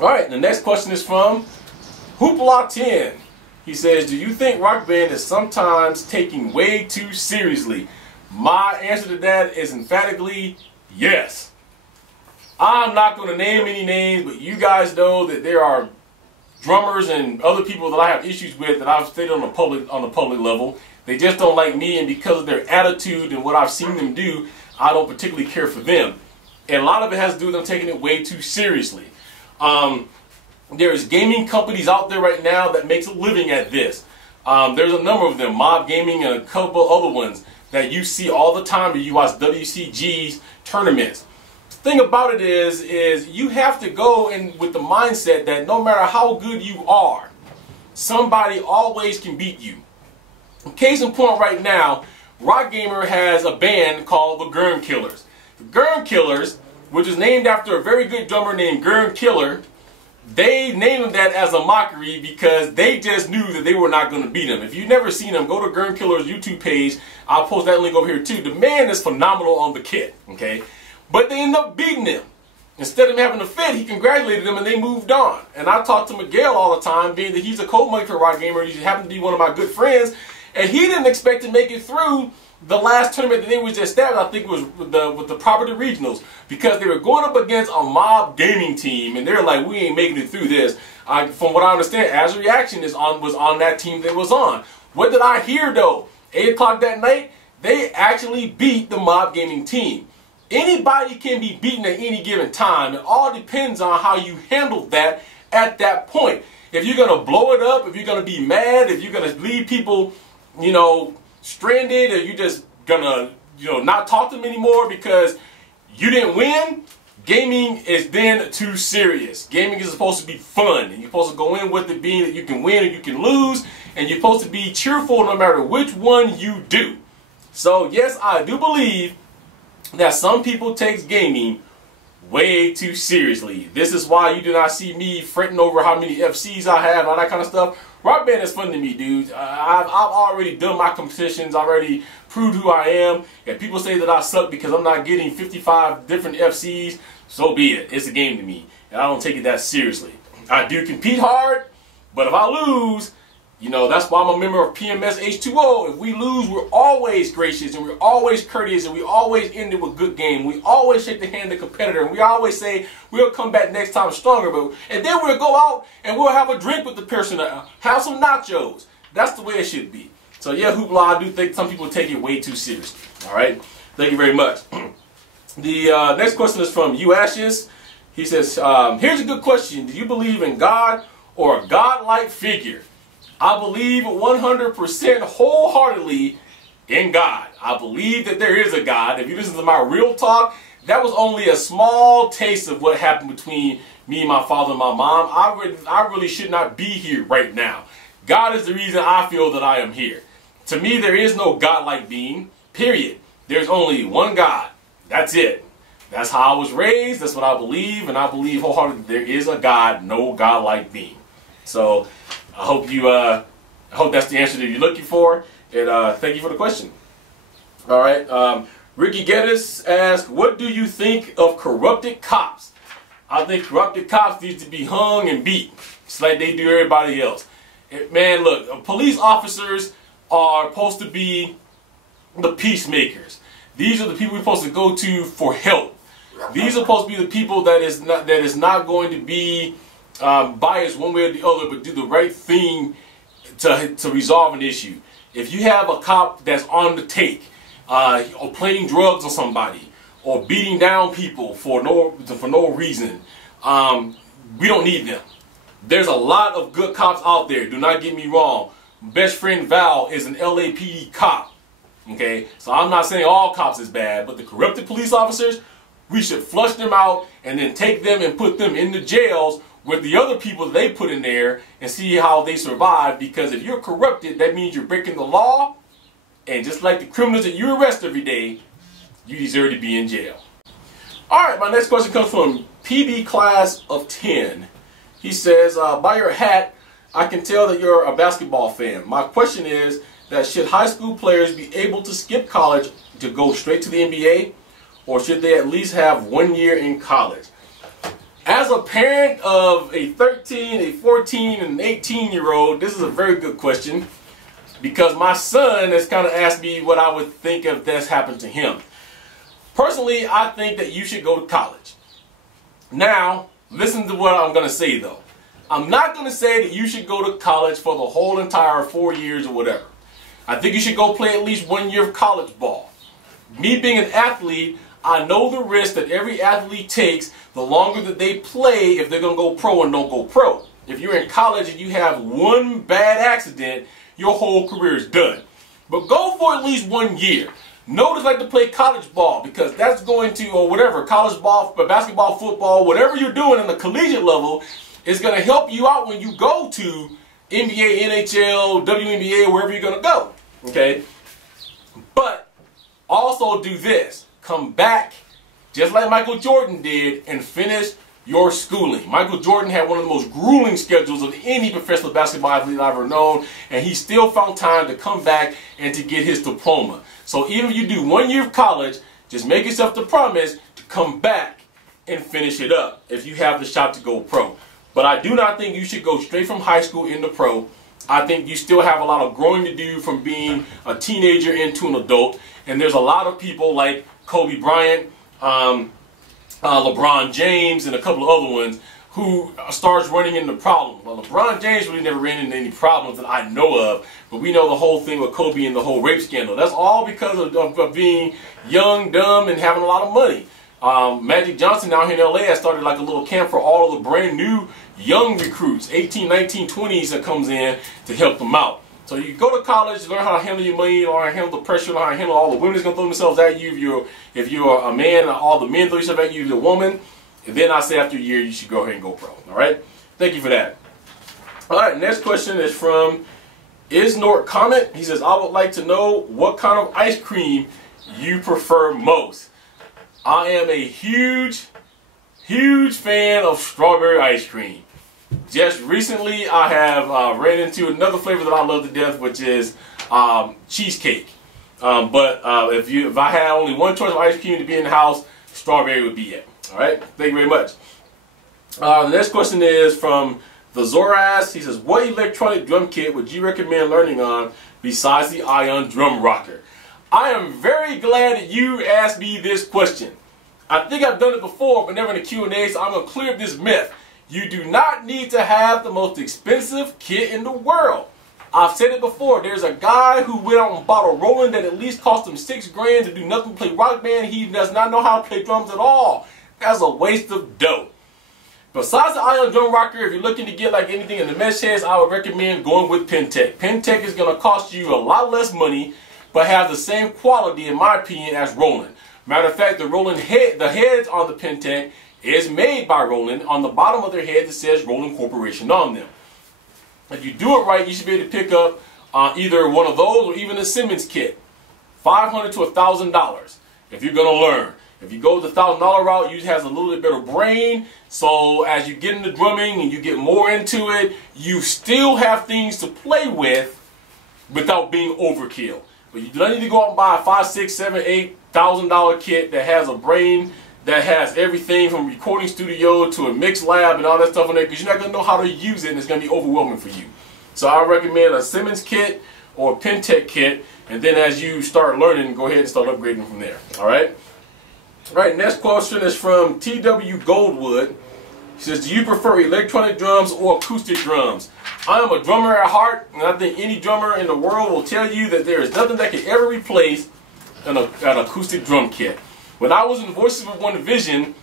All right, the next question is from Hoopla10. He says, do you think Rock Band is sometimes taken way too seriously? My answer to that is emphatically yes. I'm not going to name any names, but you guys know that there are drummers and other people that I have issues with that I've stated on the public level. They just don't like me, and because of their attitude and what I've seen them do, I don't particularly care for them. And a lot of it has to do with them taking it way too seriously. There's gaming companies out there right now that makes a living at this. There's a number of them, Mob Gaming and a couple other ones that you see all the time when you watch WCG's tournaments. The thing about it is you have to go in with the mindset that no matter how good you are, somebody always can beat you. Case in point right now, Rock Gamer has a band called the GurnKillers. The GurnKillers, which is named after a very good drummer named GurnKiller, they named that as a mockery because they just knew that they were not going to beat him. If you've never seen him, go to GurnKiller's YouTube page. I'll post that link over here too. The man is phenomenal on the kit, okay? But they ended up beating him. Instead of him having a fit, he congratulated them and they moved on. And I talk to Miguel all the time, being that he's a co-money for Rock Gamer. He happened to be one of my good friends. And he didn't expect to make it through the last tournament that they was established. I think it was with the Property Regionals, because they were going up against a Mob Gaming team, and they're like, we ain't making it through this. From what I understand, As Reaction was on that team that was on. What did I hear though? 8 o'clock that night, they actually beat the Mob Gaming team. Anybody can be beaten at any given time. It all depends on how you handle that at that point. If you're going to blow it up, if you're going to be mad, if you're going to leave people, you know, stranded, or you're just gonna, not talk to them anymore because you didn't win, gaming is then too serious. Gaming is supposed to be fun, and you're supposed to go in with it being that you can win or you can lose, and you're supposed to be cheerful no matter which one you do. So yes, I do believe that some people take gaming way too seriously. This is why you do not see me fretting over how many FCs I have, all that kind of stuff. Rock Band is fun to me, dude. I've already done my competitions, already proved who I am. If people say that I suck because I'm not getting 55 different FCs, so be it. It's a game to me, and I don't take it that seriously. I do compete hard, but if I lose, that's why I'm a member of PMS H2O. If we lose, we're always gracious, and we're always courteous, and we always end it with good game. We always shake the hand of the competitor, and we always say we'll come back next time stronger. And then we'll go out and we'll have a drink with the person, have some nachos. That's the way it should be. So yeah, Hoopla, I do think some people take it way too seriously. All right, thank you very much. The next question is from uashes. He says, here's a good question. Do you believe in God or a God-like figure? I believe 100% wholeheartedly in God. I believe that there is a God. If you listen to my real talk, that was only a small taste of what happened between me and my father and my mom. I really should not be here right now. God is the reason I feel that I am here. To me, there is no God-like being, period. There's only one God. That's it. That's how I was raised. That's what I believe. And I believe wholeheartedly there is a God, no God-like being. So I hope that's the answer that you're looking for, and thank you for the question. All right, RickyGeddes asks, what do you think of corrupted cops? I think corrupted cops need to be hung and beat, just like they do everybody else. Man, look, police officers are supposed to be the peacemakers. These are the people we're supposed to go to for help. These are supposed to be the people that is not going to be biased one way or the other, but do the right thing to resolve an issue. If you have a cop that's on the take, or planting drugs on somebody, or beating down people for no reason, we don't need them. There's a lot of good cops out there. Do not get me wrong. Best friend Val is an LAPD cop. Okay, so I'm not saying all cops is bad, but the corrupted police officers, we should flush them out and then take them and put them in the jails with the other people that they put in there and see how they survive. Because if you're corrupted, that means you're breaking the law, and just like the criminals that you arrest every day, you deserve to be in jail. Alright, my next question comes from PB Class of 10. He says, by your hat, I can tell that you're a basketball fan. My question is that should high school players be able to skip college to go straight to the NBA, or should they at least have 1 year in college? As a parent of a 13, a 14, and an 18-year-old, this is a very good question because my son has kind of asked me what I would think if this happened to him. Personally, I think that you should go to college. Now, listen to what I'm going to say though. I'm not going to say that you should go to college for the whole entire 4 years or whatever. I think you should go play at least 1 year of college ball. Me being an athlete, I know the risk that every athlete takes the longer that they play if they're going to go pro and don't go pro. If you're in college and you have one bad accident, your whole career is done. But go for at least 1 year. Know what it's like to play college ball because that's going to, or whatever, college ball, basketball, football, whatever you're doing on the collegiate level is going to help you out when you go to NBA, NHL, WNBA, wherever you're going to go. Okay? But also do this. Come back, just like Michael Jordan did, and finish your schooling. Michael Jordan had one of the most grueling schedules of any professional basketball athlete I've ever known, and he still found time to come back and to get his diploma. So even if you do 1 year of college, just make yourself the promise to come back and finish it up if you have the shot to go pro. But I do not think you should go straight from high school into pro. I think you still have a lot of growing to do from being a teenager into an adult, and there's a lot of people like Kobe Bryant, LeBron James, and a couple of other ones who starts running into problems. Well, LeBron James really never ran into any problems that I know of, but we know the whole thing with Kobe and the whole rape scandal. That's all because of being young, dumb, and having a lot of money. Magic Johnson down here in LA has started like a little camp for all of the brand new young recruits, 18, 19, 20s that comes in to help them out. So you go to college, learn how to handle your money, learn how to handle the pressure, learn how to handle all the women that's going to throw themselves at you. If you're a man, all the men throw themselves at you if you're a woman. And then I say after a year, you should go ahead and go pro. All right? Thank you for that. All right, next question is from isnortcomet. He says, I would like to know what kind of ice cream you prefer most. I am a huge fan of strawberry ice cream. Just recently, I have ran into another flavor that I love to death, which is cheesecake. If I had only one choice of ice cream to be in the house, strawberry would be it. All right, thank you very much. The next question is from thezoraz. He says, what electronic drum kit would you recommend learning on besides the ion drum rocker? I am very glad that you asked me this question. I think I've done it before, but never in a Q&A, so I'm going to clear up this myth. You do not need to have the most expensive kit in the world. I've said it before. There's a guy who went out and bought a Roland that at least cost him $6 grand to do nothing but play rock band. He does not know how to play drums at all. That's a waste of dough. Besides the ion drum rocker, if you're looking to get like anything in the mesh heads, I would recommend going with Pentec. Pentec is going to cost you a lot less money, but have the same quality, in my opinion, as Roland. Matter of fact, the Roland the heads on the Pentec is made by Roland. On the bottom of their head, it says Roland Corporation on them. If you do it right, you should be able to pick up either one of those or even a Simmons kit. $500 to $1,000 if you're going to learn. If you go the $1,000 route, you has a little bit better brain. So as you get into drumming and you get more into it, you still have things to play with without being overkill. But you don't need to go out and buy a $5,000, $6,000, $7,000, $8,000 kit that has a brain that has everything from recording studio to a mix lab and all that stuff on there, because you're not going to know how to use it and it's going to be overwhelming for you. So I recommend a Simmons kit or a Pentec kit, and then as you start learning, go ahead and start upgrading from there. Alright? Alright, next question is from twgoldwood. He says, do you prefer electronic drums or acoustic drums? I am a drummer at heart, and I think any drummer in the world will tell you that there is nothing that can ever replace an acoustic drum kit. When I was in Voices of One Division,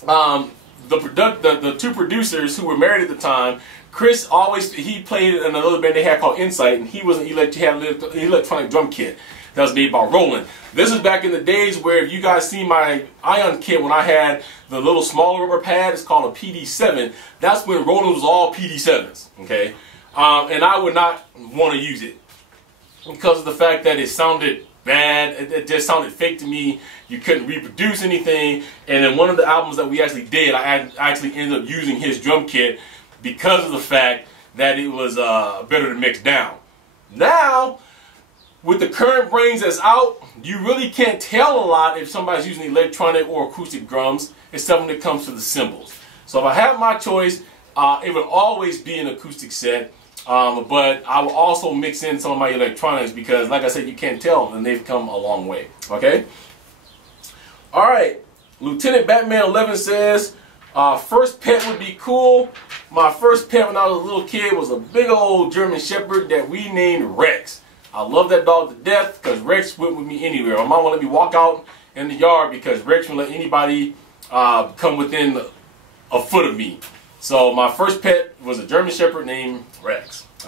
the two producers who were married at the time, Chris he played in another band they had called Insight, and he had an electronic drum kit that was made by Roland. This is back in the days where, if you guys see my Ion kit, when I had the little smaller rubber pad, it's called a PD7. That's when Roland was all PD7s, okay? And I would not want to use it because of the fact that it sounded bad. It just sounded fake to me. You couldn't reproduce anything. And in one of the albums that we actually did, I actually ended up using his drum kit because of the fact that it was better to mix down. Now, with the current brains that's out, you really can't tell a lot if somebody's using electronic or acoustic drums, except when it comes to the cymbals. So if I have my choice, it would always be an acoustic set. But I will also mix in some of my electronics because, like I said, you can't tell, and they've come a long way. Okay? All right. Lieutenant Batman 11 says, first pet would be cool. My first pet when I was a little kid was a big old German Shepherd that we named Rex. I love that dog to death because Rex went with me anywhere. My mom would let me walk out in the yard because Rex wouldn't let anybody come within a foot of me. So my first pet was a German Shepherd named Rex.